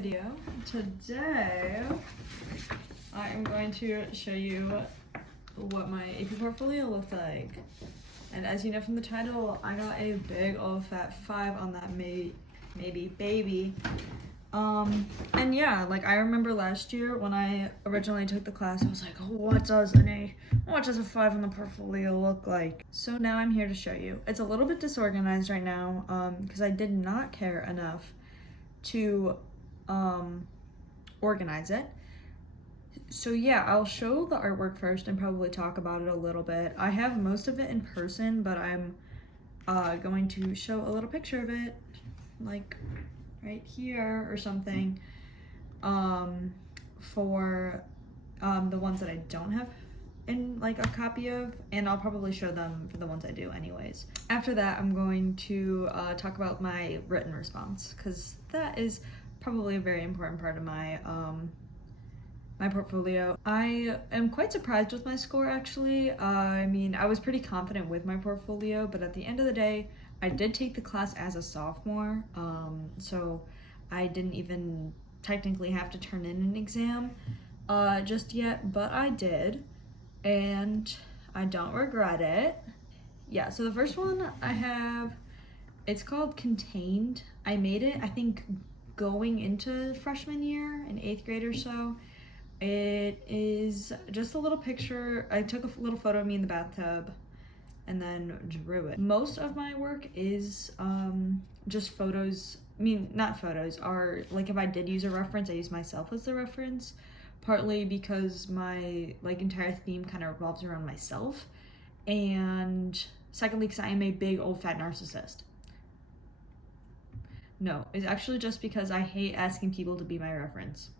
video. Today, I am going to show you what my AP portfolio looked like. And as you know from the title, I got a big old fat 5 on that maybe baby. And yeah, like I remember last year when I originally took the class, I was like, what does a 5 on the portfolio look like? So now I'm here to show you. It's a little bit disorganized right now, because I did not care enough to organize it. So yeah, I'll show the artwork first and probably talk about it a little bit. I have most of it in person, but I'm going to show a little picture of it, like right here or something, for the ones that I don't have in like a copy of, and I'll probably show them for the ones I do anyways. After that, I'm going to talk about my written response, because that is probably a very important part of my my portfolio. I am quite surprised with my score actually. I mean, I was pretty confident with my portfolio, but at the end of the day, I did take the class as a sophomore, so I didn't even technically have to turn in an exam just yet, but I did, and I don't regret it. Yeah, so the first one I have, it's called Contained. I made it, I think, going into freshman year in 8th grade or so. It is just a little picture. I took a little photo of me in the bathtub and then drew it. Most of my work is just photos. I mean, not photos, are like if I did use a reference, I use myself as the reference, partly because my like entire theme kind of revolves around myself, and secondly because I am a big old fat narcissist. No, it's actually just because I hate asking people to be my reference.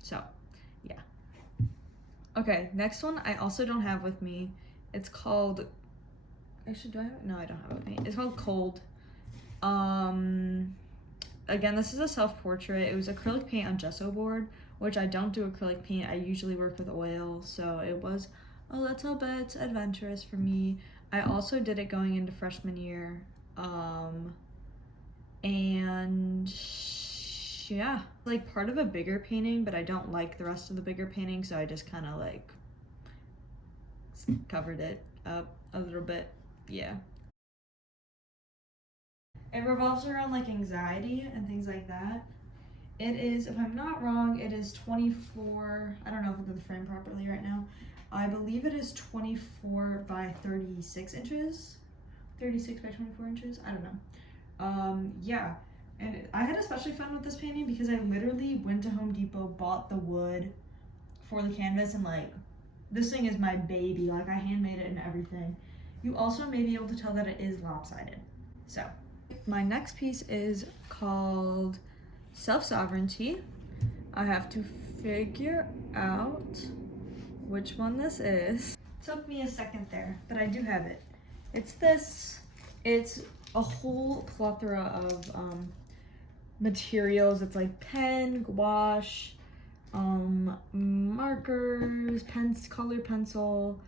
So yeah. Okay, next one I also don't have with me. It's called, actually, do I have it? No, I don't have it with me. It's called Cold. Again, this is a self-portrait. It was acrylic paint on gesso board, which I don't do acrylic paint. I usually work with oil, so it was a little bit adventurous for me. I also did it going into freshman year. And yeah, like part of a bigger painting, but I don't like the rest of the bigger painting, so I just kind of like covered it up a little bit. Yeah, it revolves around like anxiety and things like that. It is, if I'm not wrong, it is 24, I don't know if I got the frame properly right now. I believe it is 24 by 36 inches, 36 by 24 inches, I don't know. Yeah. And I had especially fun with this painting because I literally went to Home Depot, bought the wood for the canvas, and like, this thing is my baby. Like, I handmade it and everything. You also may be able to tell that it is lopsided. So, my next piece is called Self-Sovereignty. I have to figure out which one this is. Took me a second there, but I do have it. It's this. It's a whole plethora of materials. It's like pen, gouache, markers, color pencil,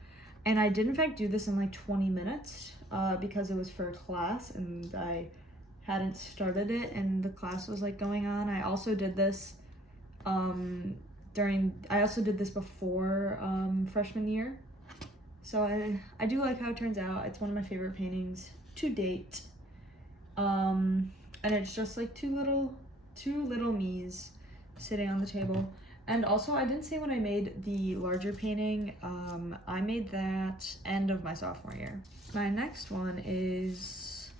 and I did in fact do this in like 20 minutes because it was for a class and I hadn't started it and the class was like going on. I also did this before freshman year, so I do like how it turns out. It's one of my favorite paintings to date. And it's just like two little me's sitting on the table. And also, I didn't say when I made the larger painting, I made that end of my sophomore year. My next one is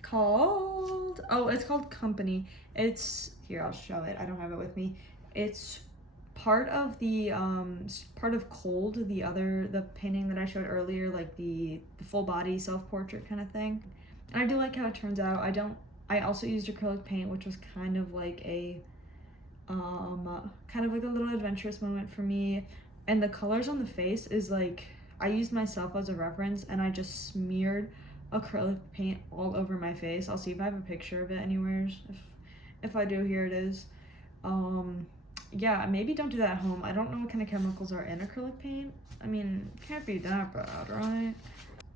called, it's called Company. It's, here, I'll show it. I don't have it with me. It's part of the, part of Cold, the painting that I showed earlier, like the full body self-portrait kind of thing. And I do like how it turns out. I also used acrylic paint, which was kind of like a little adventurous moment for me. And the colors on the face is like, I used myself as a reference and I just smeared acrylic paint all over my face. I'll see if I have a picture of it anywhere. If I do, here it is. Yeah, maybe don't do that at home. I don't know what kind of chemicals are in acrylic paint. I mean, can't be that bad, right?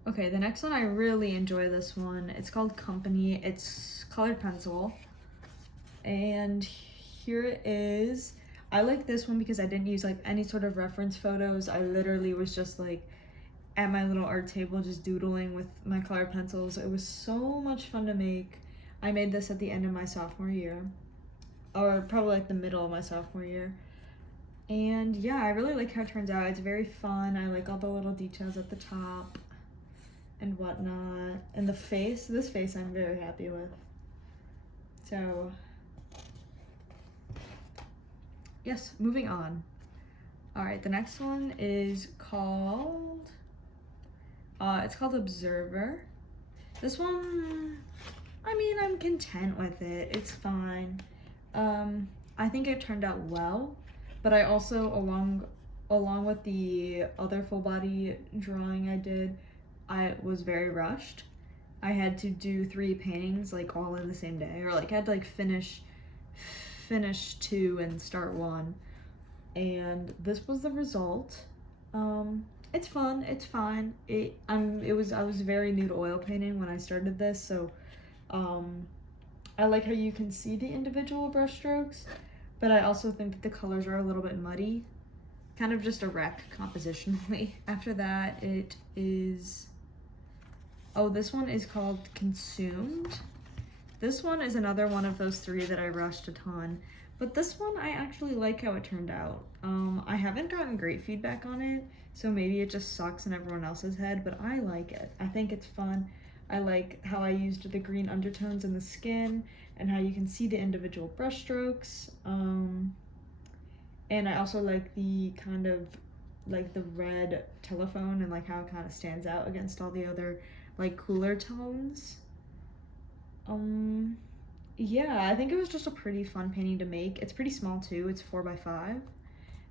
Okay, the next one, I really enjoy this one. It's called Company. It's colored pencil. And here it is. I like this one because I didn't use like any sort of reference photos. I literally was just like at my little art table just doodling with my colored pencils. It was so much fun to make. I made this at the end of my sophomore year, or probably like the middle of my sophomore year. And yeah, I really like how it turns out. It's very fun. I like all the little details at the top and whatnot. And the face, this face I'm very happy with. So yes, moving on. All right, the next one is called, it's called Observer. This one, I mean, I'm content with it. It's fine. I think it turned out well, but I also, along with the other full body drawing I did, I was very rushed. I had to do 3 paintings like all in the same day, or like I had to like finish 2 and start 1, and this was the result. It's fun, it's fine. I was very new to oil painting when I started this, so I like how you can see the individual brush strokes, but I also think that the colors are a little bit muddy, kind of just a wreck compositionally. After that, it is, oh, this one is called Consumed. This one is another one of those 3 that I rushed a ton, but this one I actually like how it turned out. I haven't gotten great feedback on it, so maybe it just sucks in everyone else's head, but I like it. I think it's fun. I like how I used the green undertones in the skin and how you can see the individual brush strokes. And I also like the kind of like the red telephone and like how it kind of stands out against all the other like cooler tones. Yeah, I think it was just a pretty fun painting to make. It's pretty small too, it's 4x5.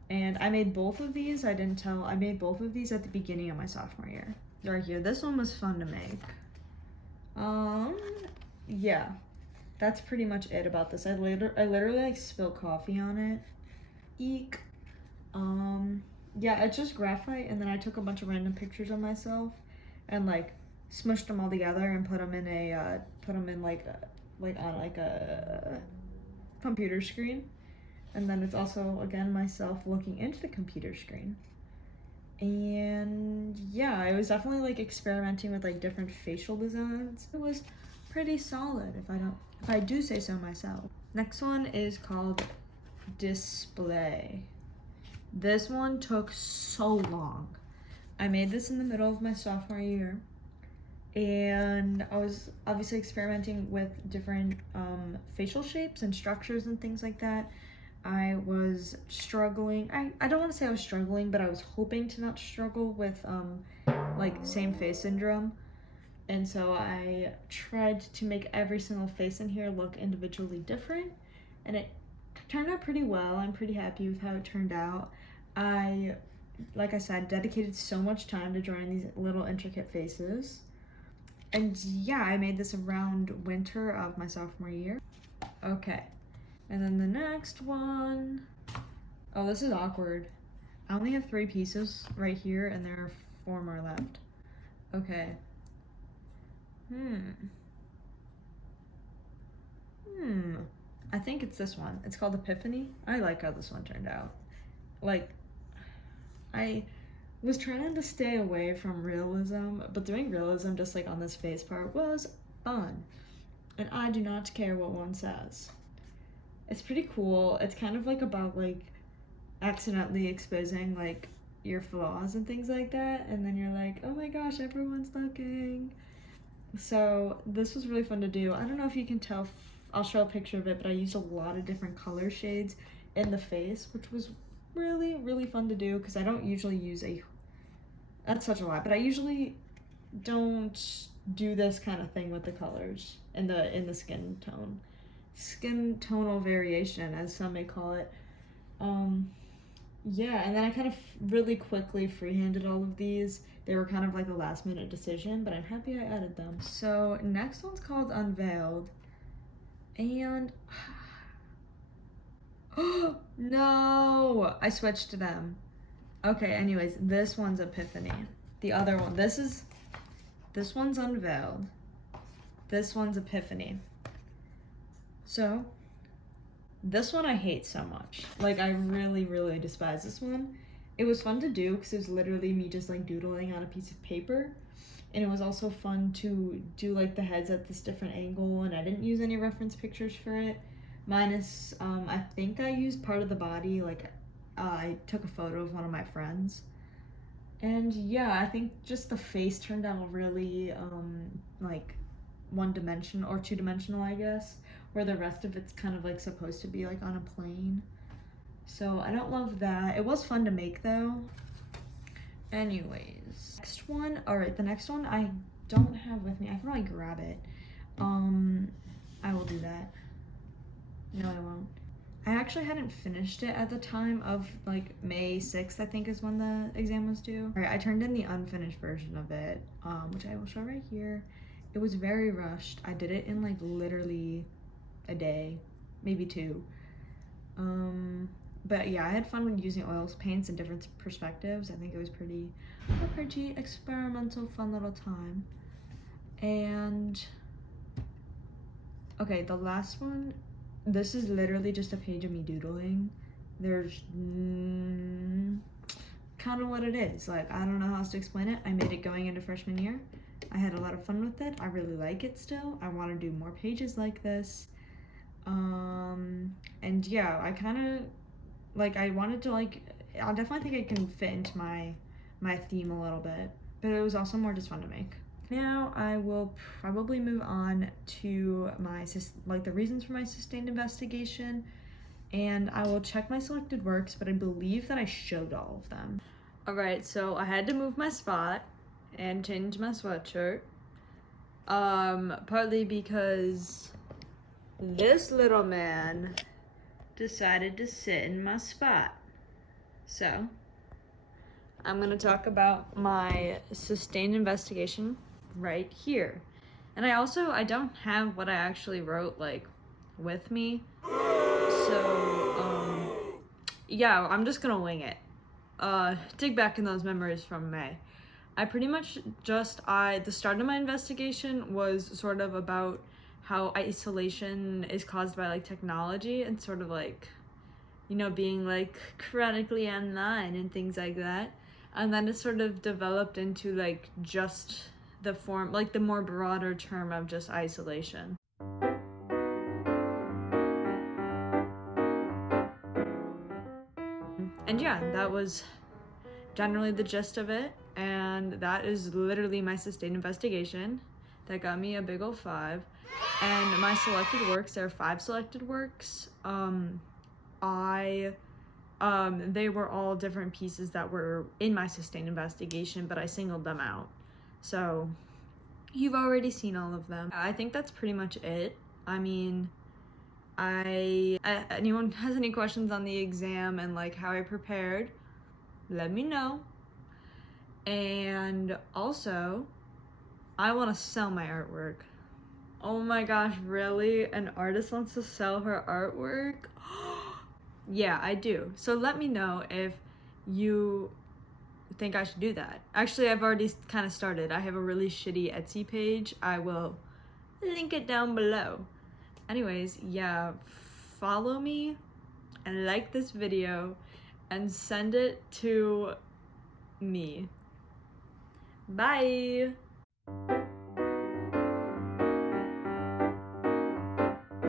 And I made both of these, I made both of these at the beginning of my sophomore year. Right here, this one was fun to make. Yeah, that's pretty much it about this. I literally like spilled coffee on it. Eek. Yeah, it's just graphite, and then I took a bunch of random pictures of myself and like smushed them all together and put them in like on like a computer screen. And then it's also again myself looking into the computer screen. And yeah, I was definitely like experimenting with like different facial designs. It was pretty solid if I do say so myself. Next one is called Display. This one took so long. I made this in the middle of my sophomore year, and I was obviously experimenting with different facial shapes and structures and things like that. I was struggling. I don't want to say I was struggling, but I was hoping to not struggle with like same face syndrome. And so I tried to make every single face in here look individually different, and it turned out pretty well. I'm pretty happy with how it turned out. Like I said, dedicated so much time to drawing these little intricate faces. And yeah, I made this around winter of my sophomore year. Okay, and then the next one, oh, this is awkward. I only have 3 pieces right here, and there are 4 more left. Okay. I think it's this one. It's called Epiphany. I like how this one turned out. Like, I was trying to stay away from realism, but doing realism just like on this face part was fun. And I do not care what one says. It's pretty cool. It's kind of like about like accidentally exposing like your flaws and things like that, and then you're like, oh my gosh, everyone's looking. So this was really fun to do. I don't know if you can tell, I'll show a picture of it, but I used a lot of different color shades in the face, which was really, really fun to do because I don't usually use that's such a lot, but I usually don't do this kind of thing with the colors in the skin tone. Skin tonal variation, as some may call it. Yeah, and then I kind of really quickly freehanded all of these. They were kind of like a last minute decision, but I'm happy I added them. So next one's called Unveiled. And oh no, I switched to them. Okay, anyways, this one's Epiphany. The other one, this one's Unveiled. This one's Epiphany. So This one I hate so much. Like, I really, really despise this one. It was fun to do because it was literally me just like doodling on a piece of paper. And it was also fun to do like the heads at this different angle, and I didn't use any reference pictures for it. Minus, I think I used part of the body, like I took a photo of one of my friends. And yeah, I think just the face turned out really like one dimension or two dimensional, I guess, where the rest of it's kind of like supposed to be like on a plane. So I don't love that. It was fun to make though. Anyways, next one. All right, the next one I don't have with me. I can probably grab it. I will do that. No, I won't. I actually hadn't finished it at the time of like May 6th, I think is when the exam was due. All right, I turned in the unfinished version of it, which I will show right here. It was very rushed. I did it in like literally a day, maybe two. But yeah, I had fun with using oils paints and different perspectives. I think it was a pretty experimental, fun little time. And okay, the last one, this is literally just a page of me doodling. There's kind of what it is. Like, I don't know how else to explain it. I made it going into freshman year. I had a lot of fun with it. I really like it still. I want to do more pages like this. And yeah, I kind of like, I wanted to like, I definitely think it can fit into my theme a little bit, but it was also more just fun to make. Now I will probably move on to my like the reasons for my sustained investigation, and I will check my selected works, but I believe that I showed all of them. All right, so I had to move my spot and change my sweatshirt, partly because this little man decided to sit in my spot. So I'm gonna talk about my sustained investigation right here. And I don't have what I actually wrote like with me. So yeah, I'm just gonna wing it. Dig back in those memories from May. I pretty much the start of my investigation was sort of about how isolation is caused by like technology and sort of like, you know, being like chronically online and things like that. And then it sort of developed into like just the form, like the more broader term of just isolation. And yeah, that was generally the gist of it. And that is literally my sustained investigation. That got me a big ol' 5. And my selected works, there are 5 selected works. They were all different pieces that were in my sustained investigation, but I singled them out. So you've already seen all of them. I think that's pretty much it. I mean, anyone has any questions on the exam and like how I prepared, let me know. And also, I want to sell my artwork. Oh my gosh, really? An artist wants to sell her artwork? Yeah, I do. So let me know if you think I should do that. Actually, I've already kind of started. I have a really shitty Etsy page. I will link it down below. Anyways, yeah, follow me and like this video and send it to me. Bye!